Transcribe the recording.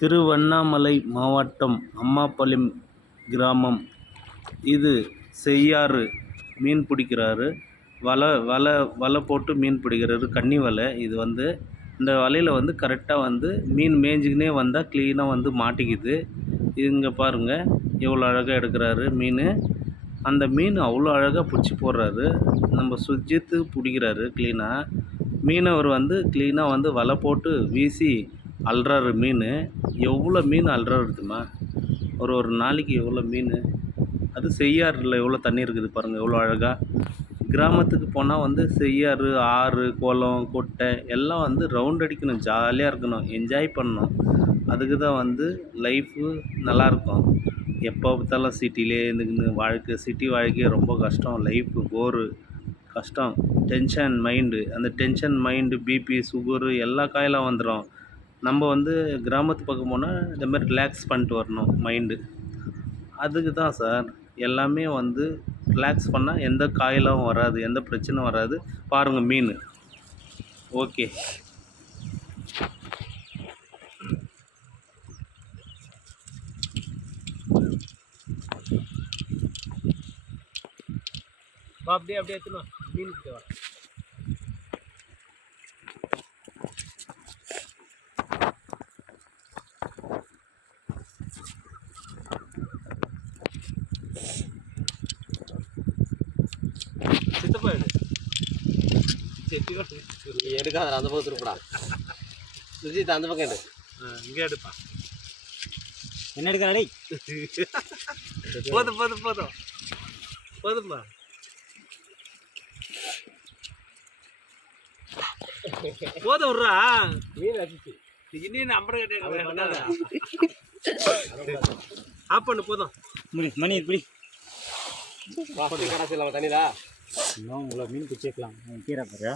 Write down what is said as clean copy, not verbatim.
திருவண்ணாமலை மாவட்டம் அம்மாபாளையம் கிராமம். இது செய்யாறு மீன் பிடிக்கிறாரு. வலை போட்டு மீன் பிடிக்கிறாரு. கன்னி வலை இது இந்த வலையில் கரெக்டாக மீன் மேய்ஞ்சிக்கினே வந்தால் க்ளீனாக மாட்டிக்குது. இங்கே பாருங்கள் எவ்வளோ அழகாக எடுக்கிறாரு மீன். அந்த மீன் அவ்வளோ அழகாக பிடிச்சி போடுறாரு. நம்ம சுஜித்து பிடிக்கிறாரு க்ளீனாக. மீனவர் க்ளீனாக வலை போட்டு வீசி அல்றாரு மீன். எவ்வளோ மீன் அல்றாரு தெரியுமா? ஒரு நாளைக்கு எவ்வளோ மீன். அது செய்யாறில் எவ்வளோ தண்ணி இருக்குது பாருங்கள், எவ்வளோ அழகாக. கிராமத்துக்கு போனால் செய்யாறு, ஆறு, குளம், குட்டை எல்லாம் ரவுண்ட் அடிக்கணும், ஜாலியாக இருக்கணும், என்ஜாய் பண்ணணும். அதுக்கு தான் லைஃபு நல்லாயிருக்கும். எப்போ பார்த்தாலும் சிட்டிலே இருந்துக்கின்னு சிட்டி வாழ்க்கையே ரொம்ப கஷ்டம். லைஃபு போரு கஷ்டம். டென்ஷன் மைண்டு, அந்த டென்ஷன் மைண்டு, பிபி, சுகரு எல்லா காயெல்லாம் வந்துடும். நம்ம கிராமத்து பக்கம் போனால் இந்தமாதிரி ரிலாக்ஸ் பண்ணிட்டு வரணும் மைண்டு. அதுக்கு தான் சார் எல்லாமே ரிலாக்ஸ் பண்ணால் எந்த காயெல்லாம் வராது, எந்த பிரச்சனையும் வராது. பாருங்கள் மீன். ஓகே, அப்படியே எடுத்துணும் மீன் கிட்ட வா. சித்தப்பா எடுக்காத அந்த பக்கம் திருப்படா. சுஜித் அந்த பக்கம் எடு. இங்கே எடுப்பா. என்ன எடுக்கிறாடே? போதும் போதும் போதும் போதும்பா. போதும் விட்றா. மீன் அடிச்சு இன்னும் நம்பர் கேட்டேன். ஆப் பண்ணு போதும். மணி இப்படி கடைசி இல்லாமல் தண்ணிதா இன்னும் இவ்வளோ மீன் பிடிச்சிக்கலாம். கீரை பாரு.